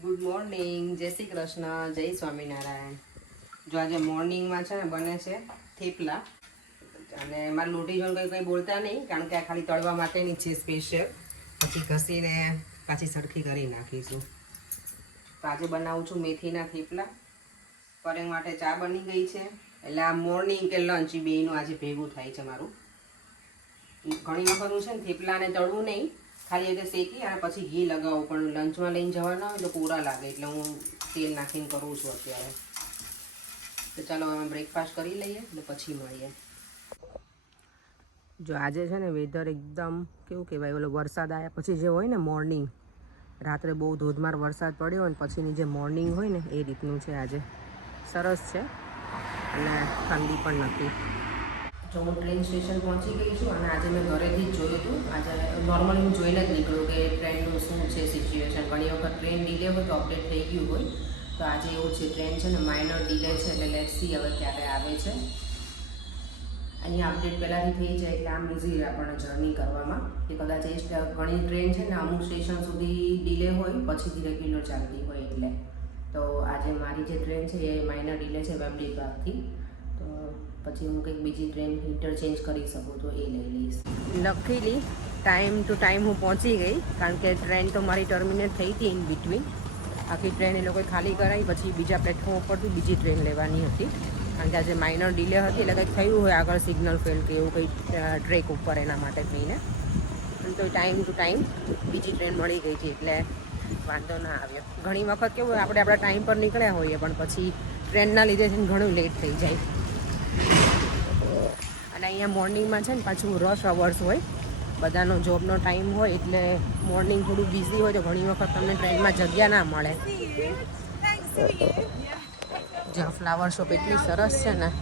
Good morning, જય શ્રી કૃષ્ણ, જય સ્વામિનારાયણ. જો આજે મોર્નિંગમાં છે ને બને છે થેપલા. અને મારા લોટી જોઈને કંઈ બોલતા નહીં, કારણ કે આ ખાલી તળવા માટેની છે સ્પેશિયલ. પછી ઘસીને પાછી સરખી કરી નાખીશું. તો આજે બનાવું છું મેથીના થેપલા. પરેંગ માટે ચા બની ગઈ છે, એટલે આ મોર્નિંગ કે લંચ બેયનું આજે ભેગું થાય છે મારું. ઘણી વખત હું છે ને થેપલાને તળવું નહીં, ખાલી રીતે શેકી અને પછી ઘી લગાવું, પણ લંચમાં લઈને જવાના હોય તો પૂરા લાગે, એટલે હું તેલ નાખીને કરું છું અત્યારે. તો ચાલો અમે બ્રેકફાસ્ટ કરી લઈએ એટલે પછી મળીએ. જો આજે છે ને વેધર એકદમ કેવું કહેવાય, ઓલો વરસાદ આવ્યા પછી જે હોય ને મોર્નિંગ, રાત્રે બહુ ધોધમાર વરસાદ પડ્યો હોય ને પછીની જે મોર્નિંગ હોય ને એ રીતનું છે આજે. સરસ છે અને ઠંડી પણ નથી. જો હું ટ્રેન સ્ટેશન પહોંચી ગઈ છું અને આજે મેં ઘરેથી જ જોયું હતું. આજે નોર્મલી હું જોઈને જ નીકળ્યું કે ટ્રેનનું શું છે સિચ્યુએશન. ઘણી વખત ટ્રેન ડિલે હોય તો અપડેટ થઈ ગયું હોય, તો આજે એવું છે ટ્રેન છે ને માઇનર ડિલે છે, એટલે લેટ્સ સી હવે ક્યારે આવે છે. અહીંયા અપડેટ પહેલાંથી થઈ જાય એટલે આમ ઇઝી આપણને જર્ની કરવામાં, કે કદાચ એ ઘણી ટ્રેન છે ને અમુક સ્ટેશન સુધી ડિલે હોય પછીથી રેગ્યુલર ચાલતી હોય. એટલે તો આજે મારી જે ટ્રેન છે એ માઇનર ડિલે છે વેમ્બલી પાર્કથી, તો પછી હું કંઈક બીજી ટ્રેન ઇન્ટરચેન્જ કરી શકું તો એ લઈ લઈશ. લકીલી ટાઈમ ટુ ટાઈમ હું પહોંચી ગઈ, કારણ કે ટ્રેન તો મારી ટર્મિનેટ થઈ હતી ઇન બિટવીન. આખી ટ્રેન એ લોકોએ ખાલી કરાવી, પછી બીજા પ્લેટફોર્મ ઉપરથી બીજી ટ્રેન લેવાની હતી, કારણ કે આજે માઇનર ડિલે હતી. એટલે કંઈક થયું હોય આગળ સિગ્નલ ફેલ કે એવું કંઈ ટ્રેક ઉપર, એના માટે થઈને. અને તો ટાઈમ ટુ ટાઈમ બીજી ટ્રેન મળી ગઈ હતી, એટલે વાંધો ના આવ્યો. ઘણી વખત કેવું હોય, આપણે આપણા ટાઈમ પર નીકળ્યા હોઈએ પણ પછી ટ્રેનના લીધે છે ને ઘણું લેટ થઈ જાય. અને અહીંયા મોર્નિંગમાં છે ને પાછું રશ અવર્સ હોય, બધાનો જોબનો ટાઈમ હોય, એટલે મોર્નિંગ થોડું બિઝી હોય તો ઘણી વખત તમને ટ્રેનમાં જગ્યા ના મળે. જ્યાં ફ્લાવર શોપ એટલી સરસ છે ને.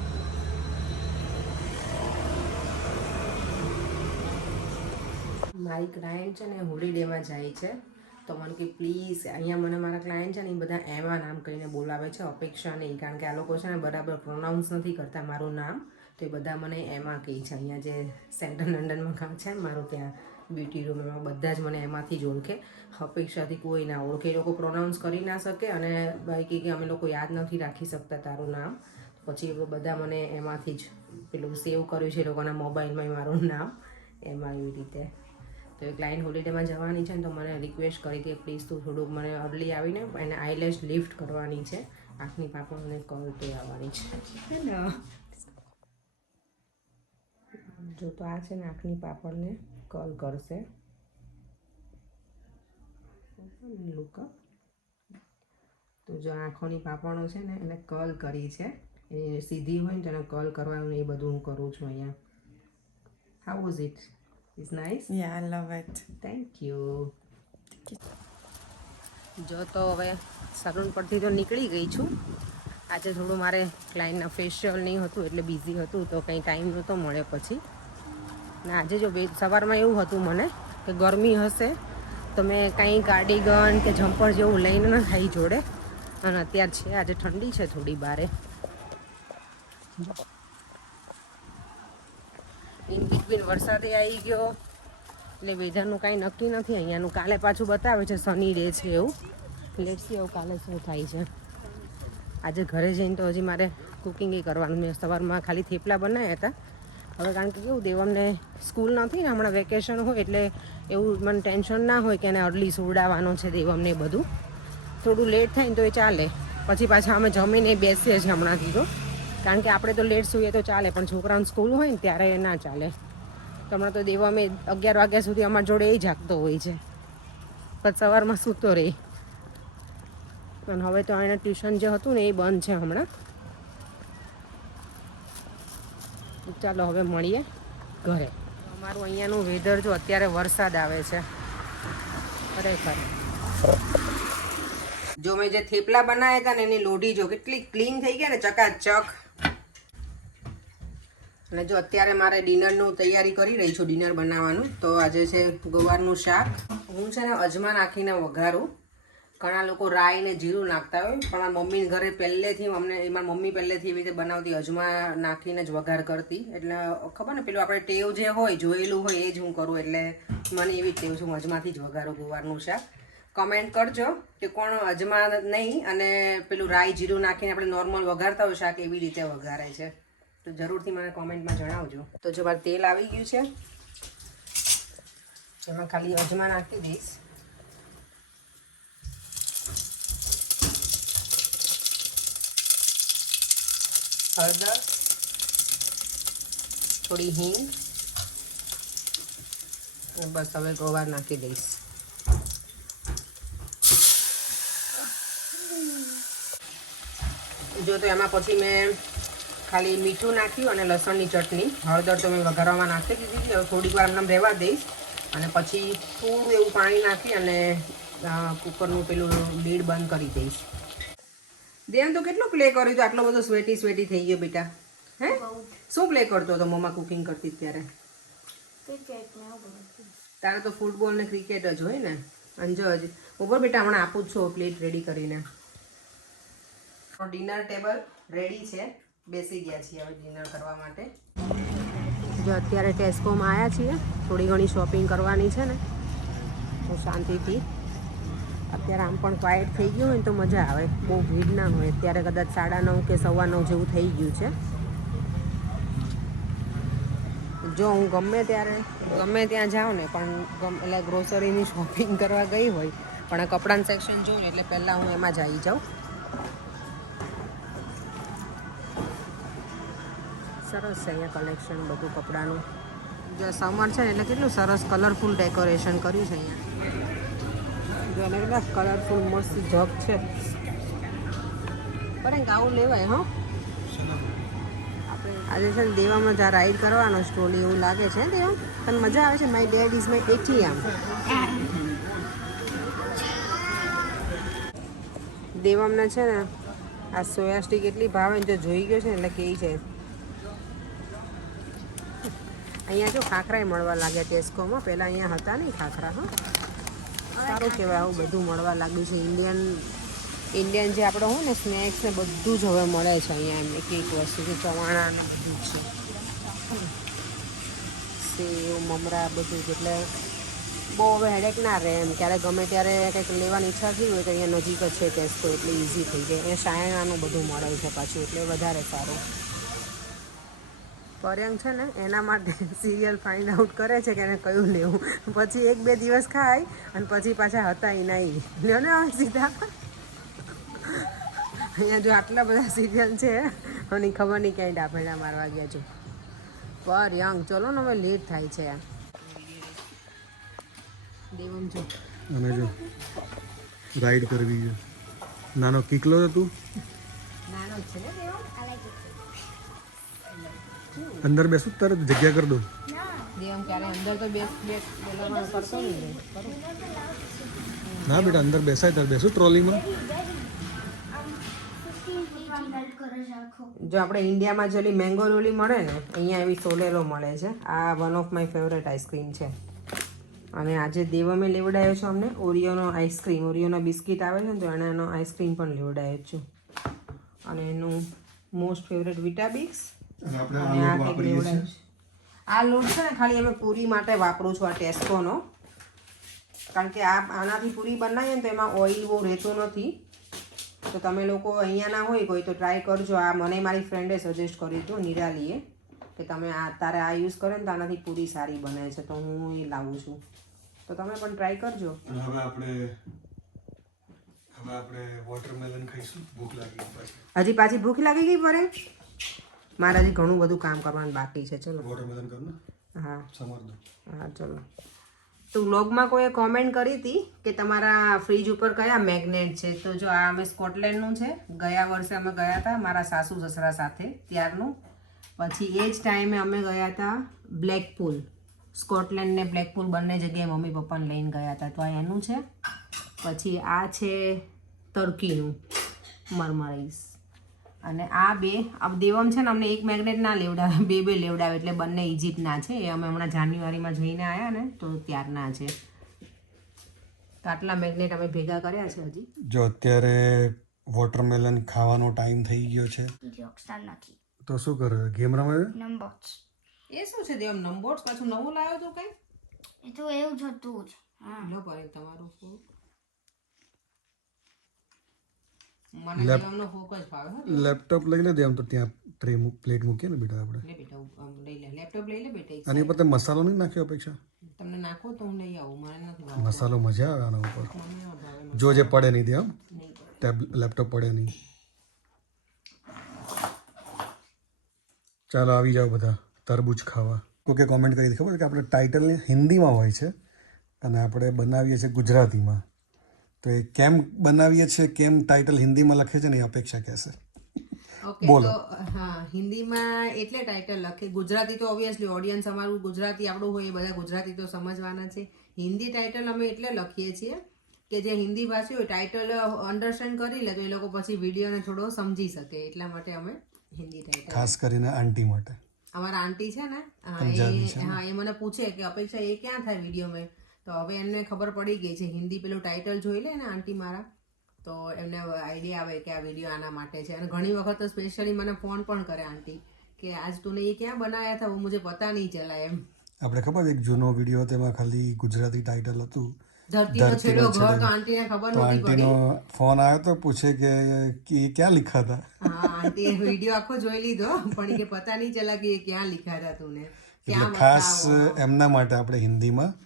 મારી ક્લાયન્ટ છે ને હોલિડેમાં જાય છે, તો મને કે પ્લીઝ, અહીંયા મને મારા ક્લાયન્ટ છે ને એ બધા એમાં નામ કહીને બોલાવે છે, અપેક્ષા નહીં, કારણ કે આ લોકો છે ને બરાબર પ્રોનાઉન્સ નથી કરતા મારું નામ, તો એ બધા મને એમાં કહે છે. અહીંયા જે સેન્ટ્રલ લંડનમાં કામ છે ને મારું, ત્યાં બ્યુટી રૂમ, એમાં બધા જ મને એમાંથી જ ઓળખે. અપેક્ષાથી કોઈ ના ઓળખે. એ લોકો પ્રોનાઉન્સ કરી ના શકે, અને ભાઈ કે અમે લોકો યાદ નથી રાખી શકતા તારું નામ, પછી એ બધા મને એમાંથી જ પેલું સેવ કર્યું છે એ લોકોના મોબાઈલમાં મારું નામ, એમાં એવી રીતે. તો એ ક્લાયન્ટ હોલિડેમાં જવાની છે ને, તો મને રિક્વેસ્ટ કરી કે પ્લીઝ તું થોડુંક મને અર્લી આવીને એને આઈલેશ લિફ્ટ કરવાની છે, આંખની પાપડને કલ તે આવવાની છે. હેલો જો, તો આ છે ને આંખની પાપડને કલ કરશે. તો જો આંખોની પાપડો છે ને એને કલ કરી છે, એ સીધી હોય ને તો એને કલ કરવાનું, એ બધું હું કરું છું અહીંયા. How was it? It's nice? Yeah, I love it. Thank you. જો તો હવે સલૂન પરથી તો નીકળી ગઈ છું. આજે થોડું મારે ક્લાયન્ટના ફેશિયલ નહીં હતું એટલે બિઝી હતું, તો કંઈ ટાઈમ નહોતો મળ્યો પછી. ને આજે જો સવારમાં એવું હતું મને કે ગરમી હશે તો મેં કાંઈ કાર્ડિગન કે જમ્પર જેવું લઈને ન ખાઈ જોડે, અને અત્યારે છે આજે ઠંડી છે થોડી બારે. ઇન બિટવીન વરસાદે આવી ગયો, એટલે વેધરનું કાંઈ નક્કી નથી અહીંયાનું. કાલે પાછું બતાવે છે સની ડે છે એવું. લેટ્સ સી હવે કાલે શું થાય છે. આજે ઘરે જઈને તો હજી મારે કુકિંગ કરવાનું. મેં સવારમાં ખાલી થેપલા બનાવ્યા હતા. હવે કારણ કે કેવું, દેવમને સ્કૂલ નથી ને હમણાં વેકેશન હોય, એટલે એવું મને ટેન્શન ના હોય કે એને અર્લી સુવડાવવાનો છે દેવમને. બધું થોડું લેટ થાય ને તો એ ચાલે, પછી પાછા અમે જમીને બેસીએ છીએ હમણાંથી. તો કારણ કે આપણે તો લેટ સૂઈએ તો ચાલે, પણ છોકરાઓને સ્કૂલ હોય ને ત્યારે ના ચાલે. તો હમણાં તો દેવ અમે 11 વાગ્યા સુધી અમારા જોડે એ જાગતો હોય છે, પછી સવારમાં સૂતો રહે. અને હવે તો એને ટ્યુશન જે હતું ને એ બંધ છે હમણાં. ચાલો હવે મળીએ ઘરે. અમારું અહીંયાનું વેધર જો, અત્યારે વરસાદ આવે છે ખરેખર. જો મેં જે થેપલા બનાવ્યા હતા ને એની લોઢી જો કેટલી ક્લીન થઈ ગયા ને, ચકાચક. અને જો અત્યારે મારે ડિનરનું તૈયારી કરી રહી છું, ડિનર બનાવવાનું. તો આજે છે ગવારનું શાક. હું છે ને અજમા નાખીને વઘારું. ઘણા લોકો રાઈ ને જીરું નાખતા હોય, પણ મારા મમ્મી ઘરે પહેલેથી મારી મમ્મી પહેલેથી એવી રીતે બનાવતી, અજમા નાખીને જ વઘાર કરતી. એટલે ખબર ને પેલું આપણે ટેવ જે હોય, જોયેલું હોય એ જ હું કરું, એટલે મને એવી ટેવ છે, હું અજમાથી જ વઘારું ગવારનું શાક. કમેન્ટ કરજો કે કોણ અજમા નહીં અને પેલું રાઈ જીરું નાખીને આપણે નોર્મલ વઘારતા હોય શાક એવી રીતે વઘારે છે. તો જરૂરથી મને કોમેન્ટમાં જણાવજો. તો જો મારું તેલ આવી ગયું છે, એમાં ખાલી અજમા નાખી દઈશ. હળદર, થોડી હિંગ, બસ હવે ગોવાર નાખી દઈશ. જો તો એમાં પછી મેં ખાલી મીઠું નાખ્યું અને લસણની ચટણી. હળદર તો મેં વઘારવામાં નાખી દીધી હતી. હવે થોડીક વાર એમને રહેવા દઈશ અને પછી થોડું એવું પાણી નાખી અને કુકરનું પેલું લીડ બંધ કરી દઈશ. દેવ તો કેટલો પ્લે કર્યો તો, આટલો બધો સ્વેટી થઈ ગયો બેટા. હે શું પ્લે કરતો હતો મમ્મા કુકિંગ કરતી ત્યારે? તારે તો ફૂટબોલ ને ક્રિકેટ જ હોય ને. અંજો જ ઉપર બેટા હમણાં આપું જ છું પ્લેટ રેડી કરીને. ડિનર ટેબલ રેડી છે, બેસી ગયા છીએ હવે ડિનર કરવા માટે. જો અત્યારે ટેસ્કોમાં આવ્યા છીએ, થોડી ઘણી શોપિંગ કરવાની છે ને, તો શાંતિથી. અત્યારે આમ પણ ક્વાઇટ થઈ ગયું હોય ને તો મજા આવે, બહુ ભીડ ના હોય. અત્યારે કદાચ 9:30 કે 9:15 જેવું થઈ ગયું છે. જો હું ગમે ત્યાં જાઉં ને પણ એટલે ગ્રોસરીની શોપિંગ કરવા ગઈ હોય પણ આ કપડાનું સેક્શન જોઉં ને એટલે પહેલાં હું એમાં જ આવી જાઉં. સરસ છે અહીંયા કલેક્શન બધું કપડાનું. જો સમર છે ને એટલે કેટલું સરસ કલરફુલ ડેકોરેશન કર્યું છે અહીંયા. જો એને કેટલા કલરફુલ મસ્ત જગ છે. પણ આવું લેવાય હો. આપણે આજે છે ને દેવામાં જ્યાં રાઈડ કરવાનો સ્ટોલી એવું લાગે છે. દેવા તને મજા આવે છે? My dad is my ATM. દેવામને છે ને આ સોયા સ્ટીક એટલી ભાવે ને જો જોઈ ગયો છે ને એટલે કહે છે. અહીંયા જો ખાખરાય મળવા લાગ્યા ટેસ્કોમાં. પહેલાં અહીંયા હતા નહીં ખાખરા. હા સારું કહેવાય, આવું બધું મળવા લાગ્યું છે. ઇન્ડિયન જે આપણે હોય ને સ્નેક્સ ને બધું જ હવે મળે છે અહીંયા. એમ એક વસ્તુ છે, ચવાણા ને બધું જ છે, સેવ મમરા બધું જ. એટલે બહુ હવે હેડેક ના રહે એમ. ક્યારેક ગમે ત્યારે કંઈક લેવાની ઈચ્છા થઈ હોય તો અહીંયા નજીક જ છે ટેસ્કો, એટલે ઇઝી થઈ જાય. અહીંયા શાયણાનું બધું મળે છે પાછું, એટલે વધારે સારું. પર્યંગ છે ને એના માટે સિરિયલ ફાઇન્ડ આઉટ કરે છે કે એને કયું લેવું. પછી 1-2 દિવસ ખાય અને પછી પાછા હતા નહીં. લ્યો ને હવે સીધા અહીંયા જો આટલા બધા સિરિયલ છે અને ખબર નહીં ક્યાંય ડાભેડા મારવા ગયા છો. પર્યંગ ચલો ને હવે લેટ થાય છે. દેવમ જો અને જો રાઈડ કરવી છે. નાનો કિકલો હતો તું? નાનો છે ને દેવમ. અંદર બેસું તારે જગ્યા કરી દો. દેવમ ક્યારે અંદર તો બેસવામાં કરતો નહીં. ના બેટા અંદર બેસાય તારે બેસું ટ્રોલીમાં. જો આપણે ઇન્ડિયામાં જેલી મેંગો રોલી મળે ને અહીંયા એવી સોલેલો મળે છે. આ one of my favourite ice cream છે. અને આજે દેવમે લેવડાવ્યો છે અમને ઓરિયોનો આઈસ્ક્રીમ. ઓરિયોનો બિસ્કિટ આવે છે ને તો એનો આઈસ્ક્રીમ પણ લેવડાવ્યો છું. અને એનું મોસ્ટ ફેવરેટ વિટાબિક્સ. અને આ કંઈક લેવડાવ્યું છે. આ લોટ છે ને ખાલી અમે પૂરી માટે વાપરું છું આ ટેસ્કોનો. કારણ કે આનાથી પૂરી બનાવીએ ને તો એમાં ઓઇલ બહુ રહેતું નથી. તો તમે લોકો અહીંયા ના હોય કોઈ તો ટ્રાય કરજો. આ મને મારી ફ્રેન્ડે સજેસ્ટ કર્યું હતું નિરાલીએ કે તમે તારે આ યુઝ કરો ને તો આનાથી પૂરી સારી બને છે. તો હું એ લાવું છું, તો તમે પણ ટ્રાય કરજો. હવે આપણે વોટરમેલન ખાઈશું. ભૂખ લાગી પાછી. હજી પાછી ભૂખ લાગી ગઈ પડે. મારે હજી ઘણું બધું કામ કરવાનું બાકી છે. ચલો વોટરમેલન કર ને. હા સમાર દો. હા ચલો. તો વ્લોગમાં કોઈએ કોમેન્ટ કરી હતી કે તમારા ફ્રીજ ઉપર કયા મેગ્નેટ છે. તો જો આ અમે સ્કોટલેન્ડનું છે. ગયા વર્ષે અમે ગયા હતા મારા સાસુ સસરા સાથે ત્યારનું. પછી એ જ ટાઈમે અમે ગયા હતા બ્લેકપુલ. સ્કોટલેન્ડ ને બ્લેકપુલ બંને જગ્યાએ મમ્મી પપ્પાને લઈને ગયા હતા. તો આ એનું છે. પછી આ છે ટર્કીનું મરમરાઈસ. અને આ બે દેવમ છે ને અમને એક મેગ્નેટ ના લેવડાવે, બે લેવડાવે. એટલે બંને ઇજિપ્તના છે. એ અમે હમણાં જાન્યુઆરીમાં જઈને આવ્યા ને તો ત્યારના છે. તો આટલા મેગ્નેટ અમે ભેગા કર્યા છે હજી. જો અત્યારે વોટરમેલન ખાવાનો ટાઈમ થઈ ગયો છે તો શું કરે? ગેમ રમે છે. નંબર્સ એ શું છે દેવમ? નંબર્સ પાછું નવું લાવ્યો તો કઈ? એ તો એવું જ હતું જ. હા લો પર તમારું ફૂડ મને દેવામનો ફોકસ ભાવે હો. લેપટોપ લઈ લે દે આમ તો ત્યાં પ્લેટ મૂકીએ ને બેટા આપણે. લે બેટા લઈ લે લેપટોપ લઈ લે બેટા. આની પર તે મસાલો નહીં નાખ્યો અપેક્ષા? તમને નાખો તો હું લઈ આવું, મને નથી ભાવતું. મસાલો મજા આવે આના ઉપર. મને ના ભાવે. જો જે પડે નહીં દે આમ નહીં પડે. લેપટોપ પડે નહીં. ચાલો આવી જાઓ બધા તરબૂચ ખાવા. કોકે કોમેન્ટ કરી ખબર કે આપણે ટાઇટલને હિન્દીમાં હોય છે અને આપણે બનાવીએ છીએ ગુજરાતીમાં. તો એ કેમ બનાવીએ છીએ, કેમ ટાઇટલ હિન્દીમાં લખે છે ને એ અપેક્ષા કહેશે. ઓકે તો હા, હિન્દીમાં એટલે ટાઇટલ લખે. ગુજરાતી તો ઓબ્વિયસલી ઓડિયન્સ અમારું ગુજરાતી આપણું હોય એ બધા ગુજરાતી તો સમજવાના છે. હિન્દી ટાઇટલ અમે એટલે લખીએ છીએ કે જે હિન્દી ભાષી હોય ટાઇટલ અન્ડરસ્ટેન્ડ કરી લે તો એ લોકો પછી વિડીયોને થોડો સમજી શકે. એટલા માટે અમે હિન્દી ટાઇટલ. ખાસ કરીને આંટી માટે. અમારા આંટી છે ને, એ મને પૂછે કે અપેક્ષા એ ક્યાં થાય વિડીયોમાં, તો હવે એમને ખબર પડી ગઈ છે. હિન્દી પેલું ટાઇટલ જોઈ લે ને આંટી મારા, તો એમને આઈડિયા આવે કે આ વિડીયો આના માટે છે. અને ઘણી વખત તો સ્પેશિયલી મને ફોન પણ કરે આંટી કે આજ તુને એ ક્યાં બનાયા હતા, મુझे પતા નહીં ચલા એમ. આપણે ખબર એક જૂનો વિડીયો તેમાં ખાલી ગુજરાતી ટાઇટલ હતું ધરતીનો છેડો ઘર, તો આંટીને ખબર નહોતી પડી. આંટીનો ફોન આવ્યો તો પૂછે કે ક્યાં लिखा था. હા, આંટી વિડીયો આખો જોઈ લીધો પણ કે પતા નહીં ચલા કે ક્યાં लिखा था तूने. એટલે ખાસ એમના માટે આપણે હિન્દીમાં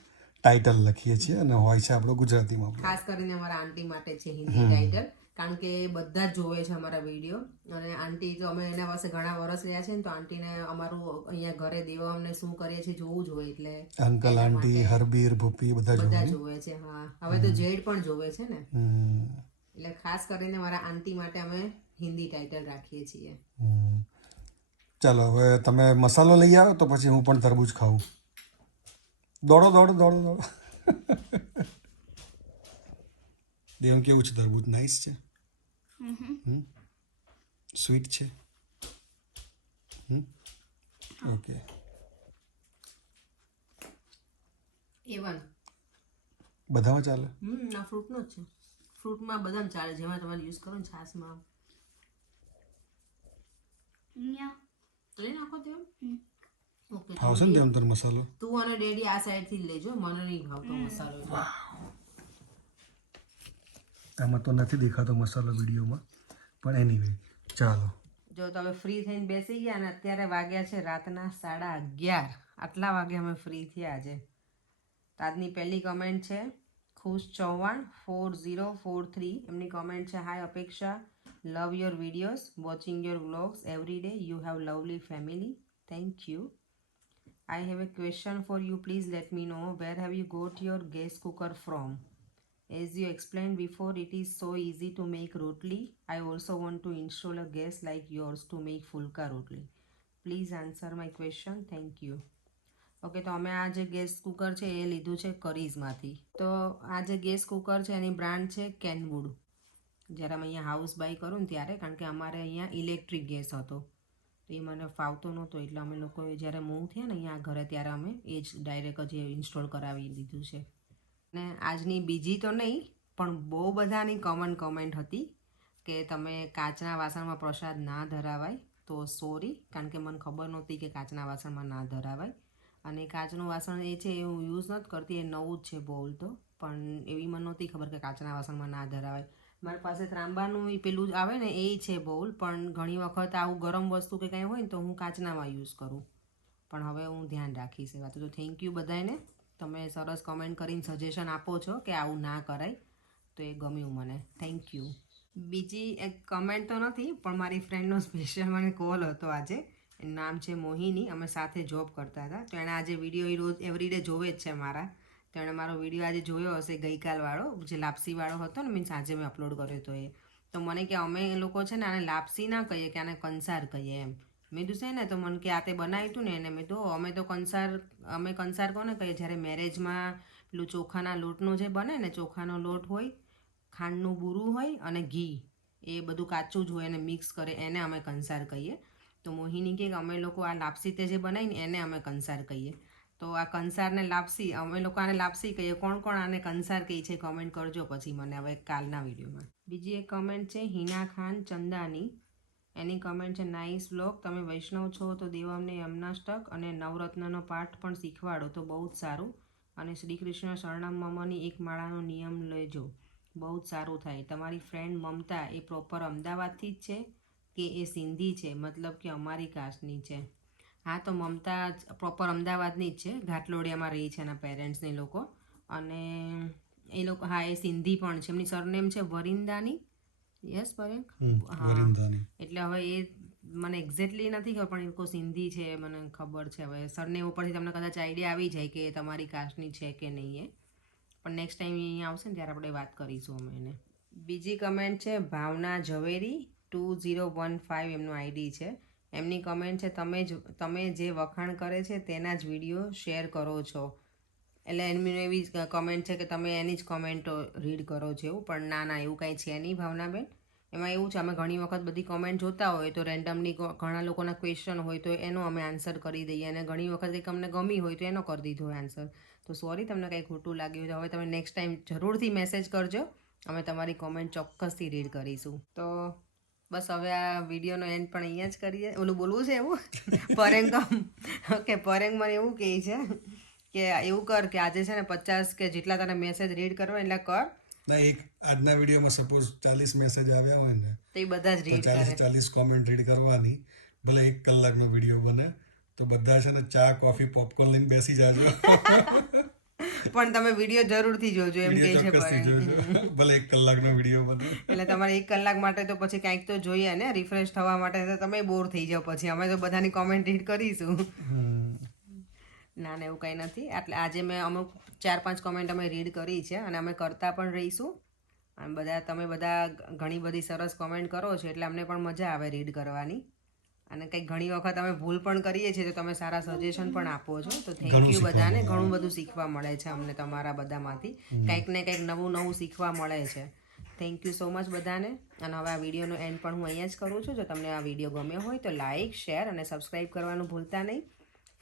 ટાઇટલ લખીએ છીએ અને હોય છે આપણો ગુજરાતીમાં. ખાસ કરીને અમારા આંટી માટે છે હિન્દી ટાઇટલ, કારણ કે બધા જ જોવે છે અમારા વિડીયો. અને આંટી તો અમે એના પાસે ઘણા વર્ષ રહ્યા છે ને, તો આંટીને અમારું અહીંયા ઘરે દેવા અમને શું કરીએ છીએ જોવું જ હોય. એટલે અંકલ આંટી હરબીર ભૂપી બધા જોવે છે. હા, હવે તો જેડ પણ જોવે છે ને, એટલે ખાસ કરીને મારા આંટી માટે અમે હિન્દી ટાઇટલ રાખીએ છીએ. ચાલો હવે તમે મસાલો લઈ આવો તો પછી હું પણ તરબૂચ ખાઉં. દોડો દોડો દોડો દોડો. દેવ કેવું છે તરબૂચ? નાઈસ છે, સ્વીટ છે. ઓકે, A1 બધામાં ચાલે. આ ફ્રૂટનો જ છે. ફ્રૂટમાં બધામાં ચાલે, જેમાં તમારે યુઝ કરો ને. છાશમાં લઈ નાખો તેમ. ઓકે, ભાવશે ને તેમ તર મસાલો? તું અને ડેડી આ સાઈડથી જ લેજો, મને નહીં ભાવતો મસાલો. આમાં તો નથી દેખાતો મસાલો વિડીયોમાં, પણ એનીવે ચાલો. જો તમે ફ્રી થઈને બેસી ગયા અને અત્યારે વાગ્યા છે રાતના 11:30. આટલા વાગે અમે ફ્રી થયા આજે. આજની પહેલી કમેન્ટ છે ખુશ ચૌહાણ 4043. એમની કમેન્ટ છે, hi Apeksha, love your videos, watching your vlogs every day, you have lovely family, thank you. I have a question for you, please let me know where have you got your gas cooker from? As you explained before, it is so easy to make rotli. I also want to install a gas like yours to make fulka rotli. Please answer my question. Thank you. Okay, તો અમે આ જે gas cooker છે એ લીધું છે કરીઝમાંથી. તો આ જે ગેસ કુકર છે એની બ્રાન્ડ છે કેનવુડ. જ્યારે અમે અહીંયા હાઉસ બાય કરું ને ત્યારે, કારણ કે અમારે અહીંયા ઇલેક્ટ્રિક ગેસ હતો તો એ મને ફાવતો નહોતો, એટલે અમે લોકોએ જ્યારે મૂવ થયા ને અહીંયા ઘરે ત્યારે અમે એ જ ડાયરેક્ટ જ ઇન્સ્ટોલ કરાવી દીધું છે. ને આજની બીજી તો નહીં પણ બહુ બધાની કોમન કમેન્ટ હતી કે તમે કાચના વાસણમાં પ્રસાદ ના ધરાવાય. તો સોરી, કારણ કે મને ખબર નહોતી કે કાચના વાસણમાં ના ધરાવાય. અને કાચનું વાસણ એ છે એ હું યુઝ નથી કરતી, એ નવું જ છે બોલ તો, પણ એવી મને નહોતી ખબર કે કાચના વાસણમાં ના ધરાવાય. મારી પાસે ત્રાંબાનું પેલું જ આવે ને એ છે બોલ, પણ ઘણી વખત આવું ગરમ વસ્તુ કે કંઈ હોય ને તો હું કાચનામાં યુઝ કરું. પણ હવે હું ધ્યાન રાખીશ એ વાત. તો થેન્ક યુ બધાને, તમે સરસ કમેન્ટ કરીને સજેશન આપો છો કે આવું ના કરાય, તો એ ગમ્યું મને, થેન્ક યુ. બીજી એક કમેન્ટ તો નથી પણ મારી ફ્રેન્ડનો સ્પેશિયલ મને કોલ હતો આજે. એનું નામ છે મોહિની, અમે સાથે જોબ કરતા હતા. તો એણે આજે વિડીયો એ રોજ એવરીડે જોવે જ છે મારા. તો એણે મારો વિડીયો આજે જોયો હશે ગઈકાલવાળો, જે લાપસીવાળો હતો ને, મીન્સ આજે મેં અપલોડ કર્યો હતો એ. તો મને કે અમે લોકો છે ને આને લાપસી ના કહીએ કે આને કંસાર કહીએ એમ. મેં કીધું છે ને, તો મને કે આ તે બનાવ્યું હતું ને એને. મેં તો અમે કંસાર કોને કહીએ, જ્યારે મેરેજમાં પેલું ચોખાના લોટનો જે બને ને, ચોખાનો લોટ હોય, ખાંડનું બૂરું હોય અને ઘી, એ બધું કાચું જ હોય એને મિક્સ કરે, એને અમે કંસાર કહીએ. તો મોહિની કે અમે લોકો આ લાપસી તે જે બનાવીને એને અમે કંસાર કહીએ. તો આ કંસારને લાપસી, અમે લોકો આને લાપસી કહીએ. કોણ કોણ આને કંસાર કહે છે કમેન્ટ કરજો પછી મને હવે કાલના વિડીયોમાં. બીજી એક કમેન્ટ છે હિના ખાન ચંદાની. એની કમેન્ટ છે, નાઇસ વ્લોગ, તમે વૈષ્ણવ છો તો દેવમને યમનાષ્ટક અને નવરત્નનો પાઠ પણ શીખવાડો તો બહુ જ સારું. અને શ્રી કૃષ્ણ શરણમ મમની એક માળાનો નિયમ લેજો. બહુ જ સારું થાય. તમારી ફ્રેન્ડ મમતા એ પ્રોપર અમદાવાદથી જ છે કે એ સિંધી છે, મતલબ કે અમારી કાસ્ટની છે? હા, તો મમતા પ્રોપર અમદાવાદની જ છે, ઘાટલોડિયામાં રહી છે એના પેરેન્ટ્સને લોકો. અને એ લોકો, હા, એ સિંધી પણ છે. એમની સરનેમ છે વરિંદાની. યસ પરેક? હા, વરિંદાની. એટલે હવે એ મને એક્ઝેક્ટલી નથી ખબર, પણ એ લોકો સિંધી છે મને ખબર છે. હવે સરનેમ ઉપરથી તમને કદાચ આઈડિયા આવી જાય કે તમારી કાસ્ટની છે કે નહીં એ. પણ નેક્સ્ટ ટાઈમ અહીંયા આવશે ને ત્યારે આપણે વાત કરીશું અમે એને. બીજી કમેન્ટ છે ભાવના ઝવેરી 2015 એમનું આઈડી છે. એમની કમેન્ટ છે, તમે જે વખાણ કરે છે તેના જ વિડીયો શેર કરો છો. એટલે એમની એવી કમેન્ટ છે કે તમે એની જ કમેન્ટો રીડ કરો છો એવું. પણ ના, એવું કાંઈ છે નહીં ભાવનાબેન. એમાં એવું છે, અમે ઘણી વખત બધી કમેન્ટ જોતા હોય તો રેન્ડમલી ઘણા લોકોના ક્વેશ્ચન હોય તો એનો અમે આન્સર કરી દઈએ, અને ઘણી વખત કંઈક અમને ગમી હોય તો એનો કરી દીધો હોય આન્સર. તો સોરી તમને કંઈ ખોટું લાગ્યું હોય તો હવે તમે નેક્સ્ટ ટાઈમ જરૂરથી મેસેજ કરજો, અમે તમારી કોમેન્ટ ચોક્કસથી રીડ કરીશું. તો બસ હવે આ વિડીયોનો એન્ડ પણ અહીંયા જ કરીએ. ઓલું બોલવું છે એવું? પરેંગ ઓકે, પરેંગ મને એવું કહે છે કે એવું કર કે આજે છે ને 50 કે જેટલા તને મેસેજ રીડ કરવા એટલા કર. ના, એક આજના વિડીયોમાં સપોઝ 40 મેસેજ આવ્યા હોય ને તો એ બધા જ તો રીડ કરે. 40 કોમેન્ટ રીડ કરવાની. ભલે 1 કલાકનો વિડીયો બને તો બધા છે ને ચા કોફી પોપકોર્ન લઈને બેસી જાજો. પણ તમે વિડીયો જરૂરથી જોજો એમ કે છે પરેંગ. ભલે 1 કલાકનો વિડીયો બને. એટલે તમારે 1 કલાક માટે તો પછી કાંઈક તો જોઈએ ને રિફ્રેશ થવા માટે. તો તમે બોર થઈ જાઓ પછી. અમે તો બધાની કોમેન્ટ રીડ કરીશું. ના, એવું કંઈ નથી. એટલે આજે મેં અમુક 4-5 કોમેન્ટ અમે રીડ કરી છે અને અમે કરતા પણ રહીશું. અને તમે બધા ઘણી બધી સરસ કોમેન્ટ કરો છો એટલે અમને પણ મજા આવે રીડ કરવાની. અને કંઈક ઘણી વખત અમે ભૂલ પણ કરીએ છીએ તો તમે સારા સજેશન પણ આપો છો. તો થેન્ક યુ બધાને. ઘણું બધું શીખવા મળે છે અમને તમારા બધામાંથી. કંઈક ને કંઈક નવું શીખવા મળે છે. થેન્ક યુ સો મચ બધાને. અને હવે આ વિડીયોનો એન્ડ પણ હું અહીંયા જ કરું છું. જો તમને આ વિડીયો ગમ્યો હોય તો લાઇક, શેર અને સબસ્ક્રાઈબ કરવાનું ભૂલતા નહીં.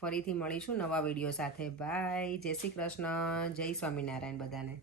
ફરીથી મળીશું નવા વિડીયો સાથે. બાય. જય શ્રી કૃષ્ણ. જય સ્વામિનારાયણ બધાને.